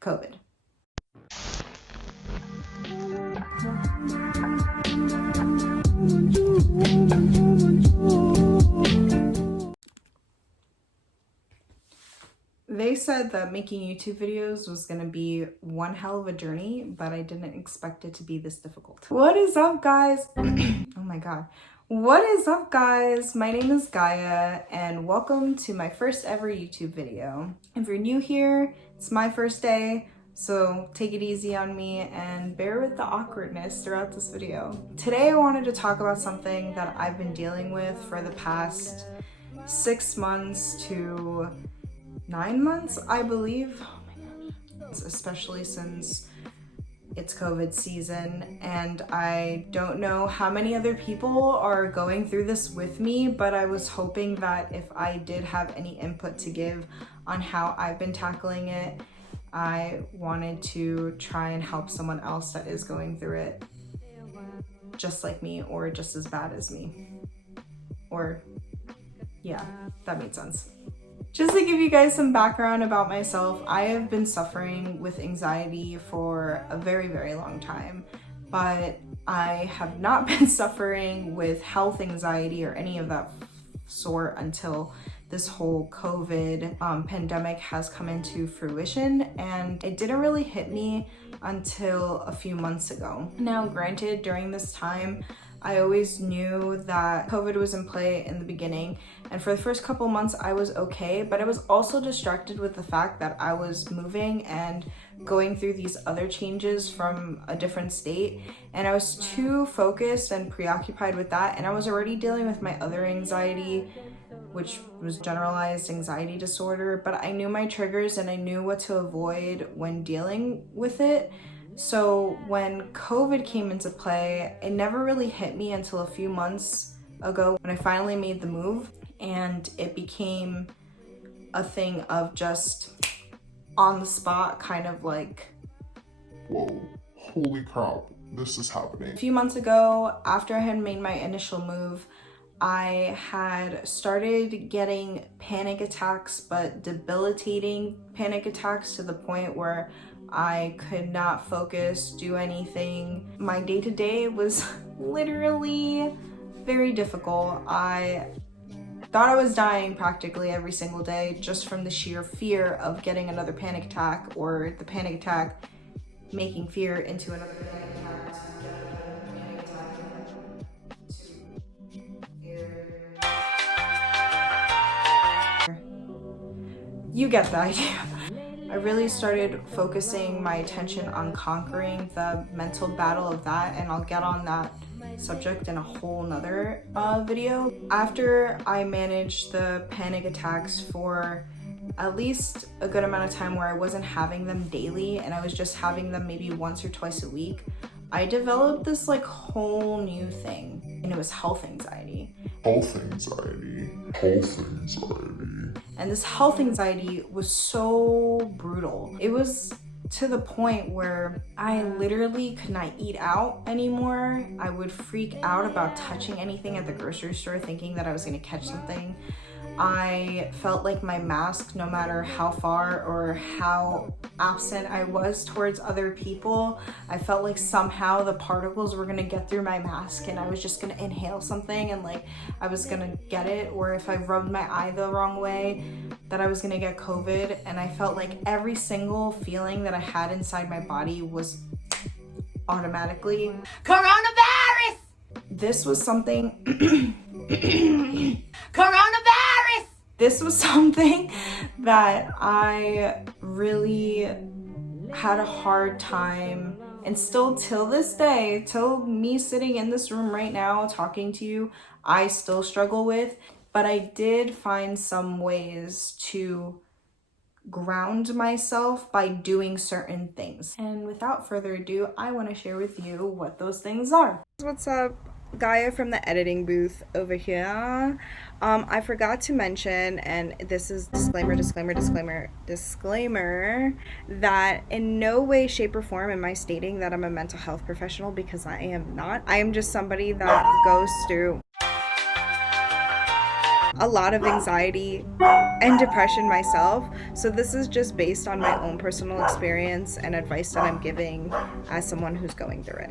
COVID. They said that making YouTube videos was gonna be one hell of a journey, but I didn't expect it to be this difficult. What is up, guys? Oh my god. What is up, guys? My name is Gaia, and welcome to my first ever YouTube video. If you're new here, it's my first day, so take it easy on me and bear with the awkwardness throughout this video. Today I wanted to talk about something that I've been dealing with for the past 6 months to 9 months, I believe. Oh my gosh. Especially since it's COVID season, and I don't know how many other people are going through this with me, but I was hoping that if I did have any input to give on how I've been tackling it, I wanted to try and help someone else that is going through it just like me or just as bad as me. Or, yeah, that made sense. Just to give you guys some background about myself, I have been suffering with anxiety for a very, very long time, but I have not been suffering with health anxiety or any of that sort until this whole COVID pandemic has come into fruition, and it didn't really hit me until a few months ago. Now, granted, during this time, I always knew that COVID was in play in the beginning, and for the first couple months I was okay, but I was also distracted with the fact that I was moving and going through these other changes from a different state, and I was too focused and preoccupied with that, and I was already dealing with my other anxiety, which was generalized anxiety disorder, but I knew my triggers and I knew what to avoid when dealing with it. So when COVID came into play, it never really hit me until a few months ago when I finally made the move, and it became a thing of just on the spot, kind of like, whoa, holy crap, this is happening. A few months ago, after I had made my initial move, I had started getting panic attacks, but debilitating panic attacks to the point where I could not focus, do anything. My day-to-day was literally very difficult. I thought I was dying practically every single day just from the sheer fear of getting another panic attack, or the panic attack making fear into another panic attack, to get another panic attack, to fear. You get the idea. I really started focusing my attention on conquering the mental battle of that, and I'll get on that subject in a whole nother video. After I managed the panic attacks for at least a good amount of time where I wasn't having them daily and I was just having them maybe once or twice a week, I developed this like whole new thing, and it was health anxiety. Health anxiety. Health anxiety. And this health anxiety was so brutal. It was to the point where I literally could not eat out anymore. I would freak out about touching anything at the grocery store, thinking that I was gonna catch something. I felt like my mask, no matter how far or how absent I was towards other people, I felt like somehow the particles were gonna get through my mask and I was just gonna inhale something and like I was gonna get it, or if I rubbed my eye the wrong way, that I was gonna get COVID. And I felt like every single feeling that I had inside my body was automatically coronavirus. This was something Coronavirus! This was something that I really had a hard time, and still till this day, till me sitting in this room right now talking to you, I still struggle with. But I did find some ways to ground myself by doing certain things. And without further ado, I want to share with you what those things are. What's up? Gaia from the editing booth over here. I forgot to mention, and this is disclaimer, that in no way, shape, or form am I stating that I'm a mental health professional, because I am not. I am just somebody that goes through a lot of anxiety and depression myself. So this is just based on my own personal experience and advice that I'm giving as someone who's going through it.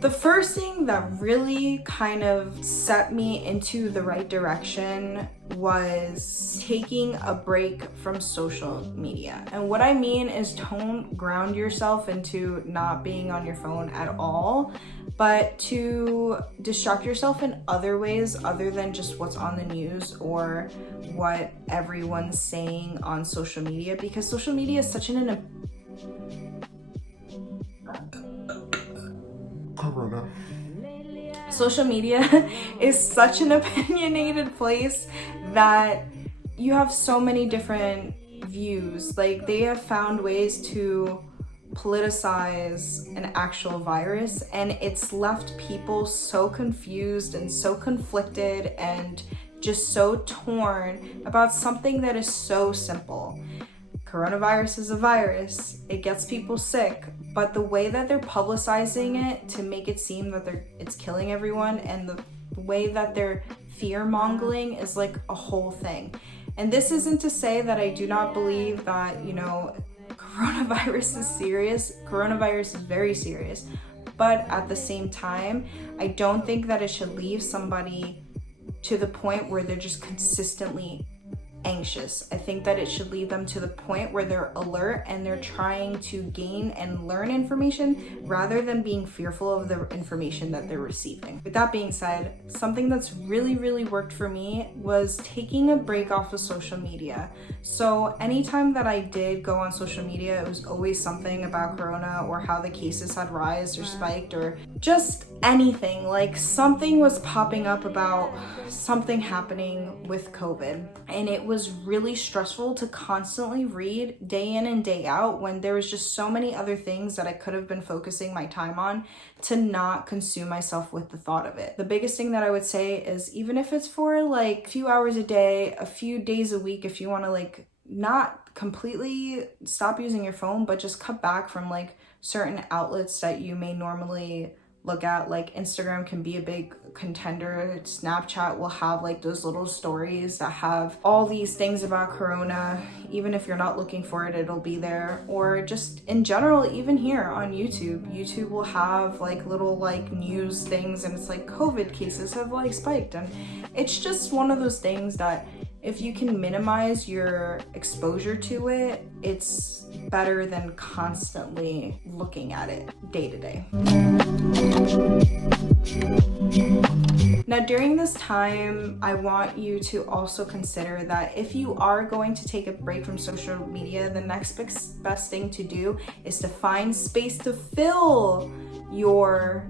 The first thing that really kind of set me into the right direction was taking a break from social media. And what I mean is don't ground yourself into not being on your phone at all, but to distract yourself in other ways other than just what's on the news or what everyone's saying on social media, because social media is such Social media is such an opinionated place that you have so many different views. Like, they have found ways to politicize an actual virus, and it's left people so confused and so conflicted and just so torn about something that is so simple. Coronavirus is a virus. It gets people sick, but the way that they're publicizing it to make it seem that it's killing everyone, and the way that they're fear-mongering is like a whole thing. And this isn't to say that I do not believe that, coronavirus is serious. Coronavirus is very serious. But at the same time, I don't think that it should leave somebody to the point where they're just consistently anxious. I think that it should lead them to the point where they're alert and they're trying to gain and learn information rather than being fearful of the information that they're receiving. With that being said, something that's really, really worked for me was taking a break off of social media. So anytime that I did go on social media, it was always something about Corona or how the cases had risen or spiked or just anything. Like, something was popping up about something happening with COVID, and it was really stressful to constantly read day in and day out when there was just so many other things that I could have been focusing my time on, to not consume myself with the thought of it. The biggest thing that I would say is, even if it's for like a few hours a day, a few days a week, if you want to like not completely stop using your phone, but just cut back from like certain outlets that you may normally look at. Like, Instagram can be a big contender. Snapchat will have like those little stories that have all these things about Corona. Even if you're not looking for it, it'll be there. Or just in general, even here on YouTube will have like little like news things, and it's like CoVid cases have like spiked. And it's just one of those things that if you can minimize your exposure to it, it's better than constantly looking at it day to day. Now, during this time, I want you to also consider that if you are going to take a break from social media, the next best thing to do is to find space to fill your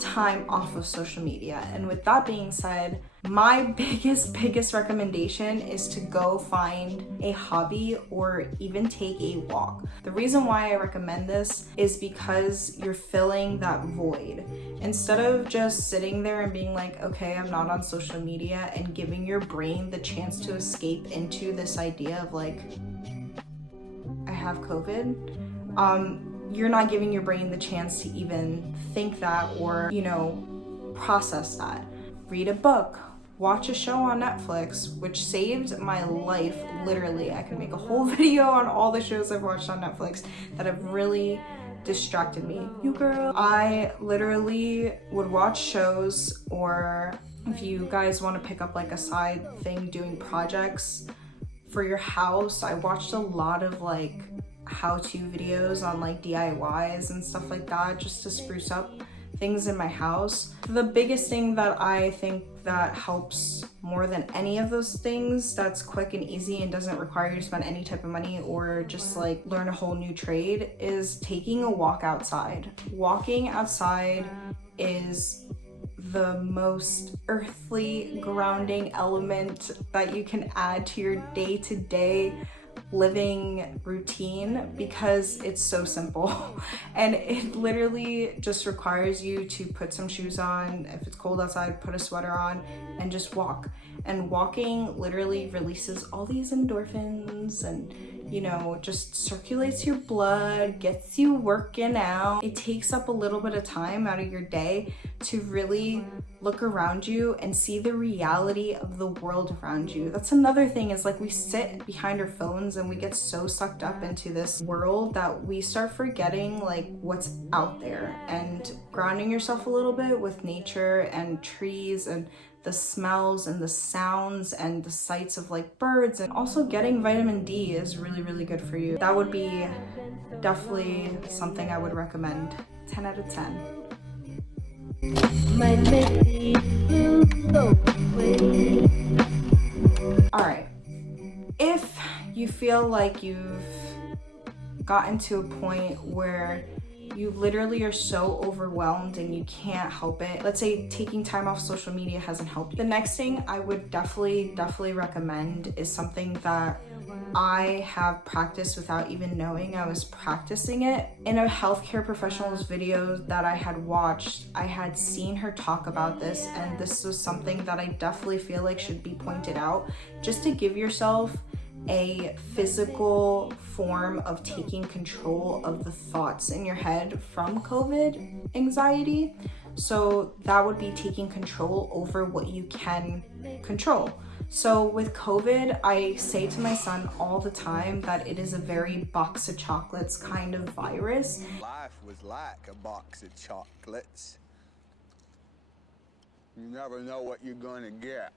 time off of social media. And with that being said, my biggest recommendation is to go find a hobby or even take a walk. The reason why I recommend this is because you're filling that void. Instead of just sitting there and being like, okay, I'm not on social media, and giving your brain the chance to escape into this idea of like, I have COVID, you're not giving your brain the chance to even think that or, process that. Read a book, watch a show on Netflix, which saved my life, literally. I can make a whole video on all the shows I've watched on Netflix that have really distracted me. You girl. I literally would watch shows, or if you guys want to pick up like a side thing doing projects for your house, I watched a lot of like how-to videos on like DIYs and stuff like that, just to spruce up things in my house. The biggest thing that I think that helps more than any of those things, that's quick and easy and doesn't require you to spend any type of money or just like learn a whole new trade, is taking a walk outside. Walking outside is the most earthly grounding element that you can add to your day-to-day living routine, because it's so simple and it literally just requires you to put some shoes on. If it's cold outside, put a sweater on and just walk. And walking literally releases all these endorphins, and you know, just circulates your blood, gets you working out. It takes up a little bit of time out of your day to really look around you and see the reality of the world around you. That's another thing, is like we sit behind our phones and we get so sucked up into this world that we start forgetting like what's out there, and grounding yourself a little bit with nature and trees and the smells and the sounds and the sights of like birds, and also getting vitamin D is really, really good for you. That would be definitely something I would recommend. 10 out of 10. All right, if you feel like you've gotten to a point where you literally are so overwhelmed and you can't help it, let's say taking time off social media hasn't helped, the next thing I would definitely recommend is something that I have practiced without even knowing I was practicing it. In a healthcare professional's video that I had watched, I had seen her talk about this, and this was something that I definitely feel like should be pointed out, just to give yourself a physical form of taking control of the thoughts in your head from COVID anxiety. So that would be taking control over what you can control. So with COVID, I say to my son all the time that it is a very box of chocolates kind of virus. Life was like a box of chocolates. You never know what you're gonna get.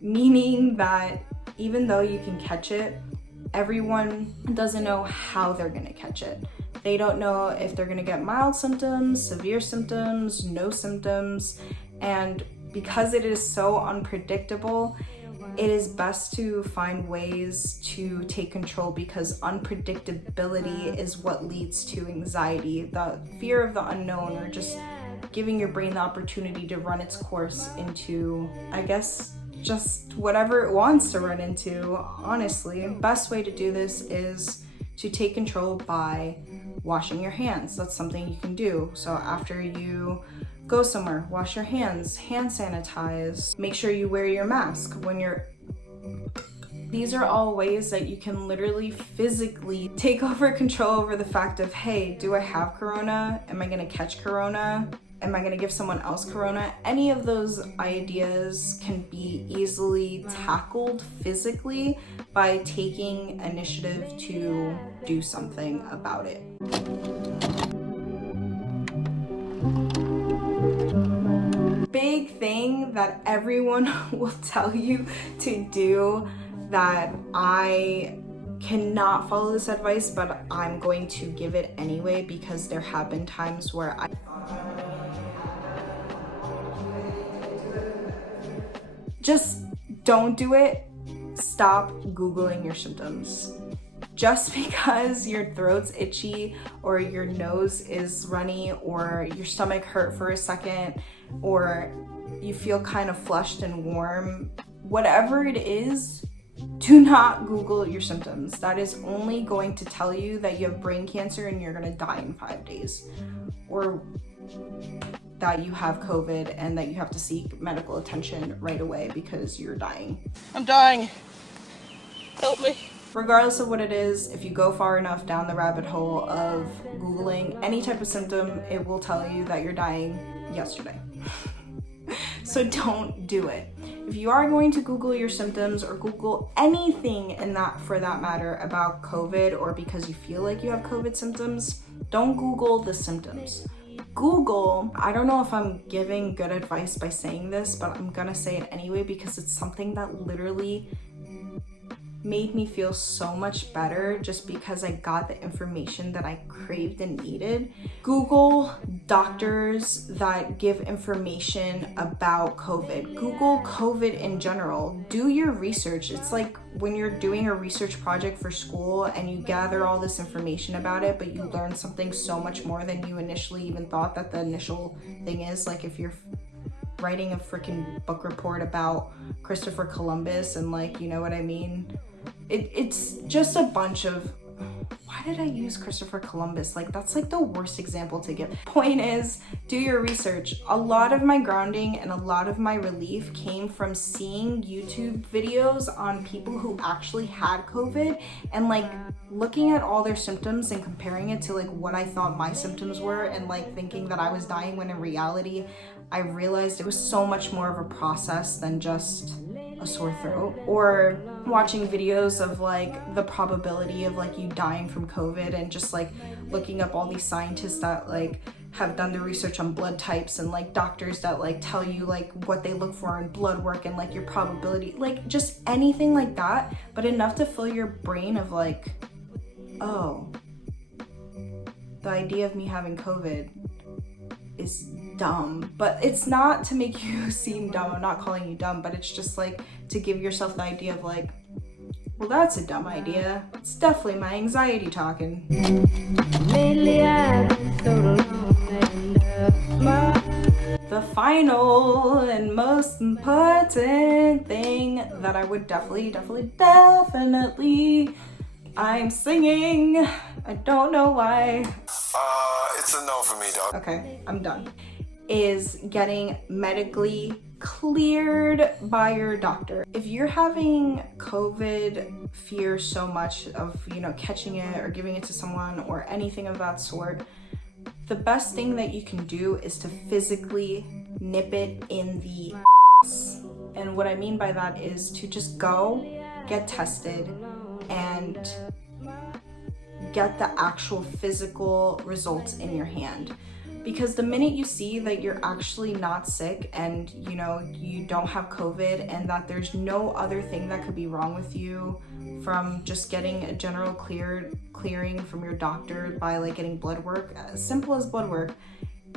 Meaning that even though you can catch it, everyone doesn't know how they're gonna catch it. They don't know if they're gonna get mild symptoms, severe symptoms, no symptoms, and because it is so unpredictable, it is best to find ways to take control, because unpredictability is what leads to anxiety, the fear of the unknown, or just giving your brain the opportunity to run its course into, I guess, just whatever it wants to run into, honestly. Best way to do this is to take control by washing your hands. That's something you can do. So after you go somewhere, wash your hands, hand sanitize, make sure you wear your mask when you're... These are all ways that you can literally physically take over control over the fact of, hey, do I have corona? Am I gonna catch corona? Am I gonna give someone else corona? Any of those ideas can be easily tackled physically by taking initiative to do something about it. Big thing that everyone will tell you to do that I cannot follow this advice, but I'm going to give it anyway, because there have been times where I just don't do it. Stop Googling your symptoms. Just because your throat's itchy or your nose is runny or your stomach hurt for a second or you feel kind of flushed and warm, whatever it is, do not Google your symptoms. That is only going to tell you that you have brain cancer and you're gonna die in 5 days, or that you have COVID and that you have to seek medical attention right away because you're dying. I'm dying. Help me. Regardless of what it is, if you go far enough down the rabbit hole of Googling any type of symptom, it will tell you that you're dying yesterday. So don't do it. If you are going to Google your symptoms or Google anything in that, for that matter, about COVID, or because you feel like you have COVID symptoms, don't Google the symptoms. Google, I don't know if I'm giving good advice by saying this, but I'm gonna say it anyway because it's something that literally made me feel so much better just because I got the information that I craved and needed. Google doctors that give information about COVID. Google COVID in general. Do your research. It's like when you're doing a research project for school and you gather all this information about it, but you learn something so much more than you initially even thought that the initial thing is. Like if you're writing a freaking book report about Christopher Columbus and, like, you know what I mean? It's just a bunch of, why did I use Christopher Columbus? Like, that's like the worst example to give. Point is, do your research. A lot of my grounding and a lot of my relief came from seeing YouTube videos on people who actually had COVID and like looking at all their symptoms and comparing it to like what I thought my symptoms were and like thinking that I was dying when in reality, I realized it was so much more of a process than just a sore throat. Or watching videos of like the probability of like you dying from COVID and just like looking up all these scientists that like have done the research on blood types and like doctors that like tell you like what they look for in blood work and like your probability, like just anything like that, but enough to fill your brain of like, oh, the idea of me having COVID is dumb. But it's not to make you seem dumb. I'm not calling you dumb, but it's just like to give yourself the idea of like, well, that's a dumb idea. It's definitely my anxiety talking. The final and most important thing that I would definitely, I'm singing. I don't know why. It's a no for me, dog. Okay, I'm done. Is getting medically cleared by your doctor. If you're having COVID fear so much of, you know, catching it or giving it to someone or anything of that sort, the best thing that you can do is to physically nip it in the ass. And what I mean by that is to just go get tested and get the actual physical results in your hand. Because the minute you see that you're actually not sick and you know you don't have COVID and that there's no other thing that could be wrong with you from just getting a general clearing from your doctor by like getting blood work, as simple as blood work,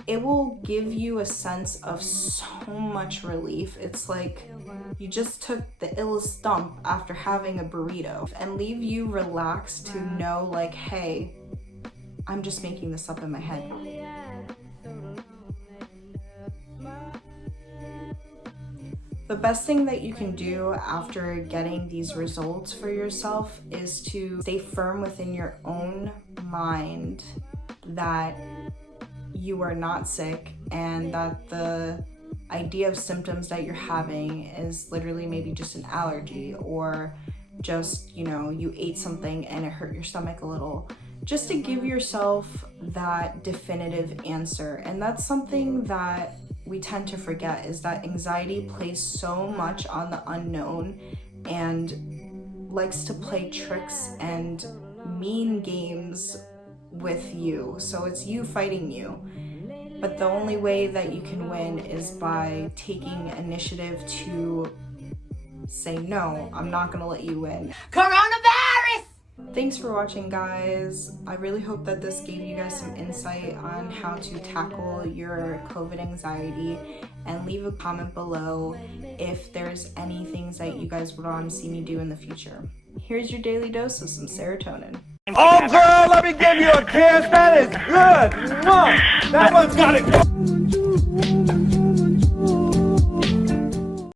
it will give you a sense of so much relief. It's like you just took the illest dump after having a burrito and leave you relaxed to know like, hey, I'm just making this up in my head. The best thing that you can do after getting these results for yourself is to stay firm within your own mind that you are not sick and that the idea of symptoms that you're having is literally maybe just an allergy or just, you know, you ate something and it hurt your stomach a little. Just to give yourself that definitive answer. And that's something that we tend to forget, is that anxiety plays so much on the unknown and likes to play tricks and mean games with you. So it's you fighting you. But the only way that you can win is by taking initiative to say, no, I'm not gonna let you win. Coronavirus! Thanks for watching, guys. I really hope that this gave you guys some insight on how to tackle your COVID anxiety, and leave a comment below if there's any things that you guys would want to see me do in the future. Here's your daily dose of some serotonin. Oh, girl, let me give you a kiss. That is good. That one's got it.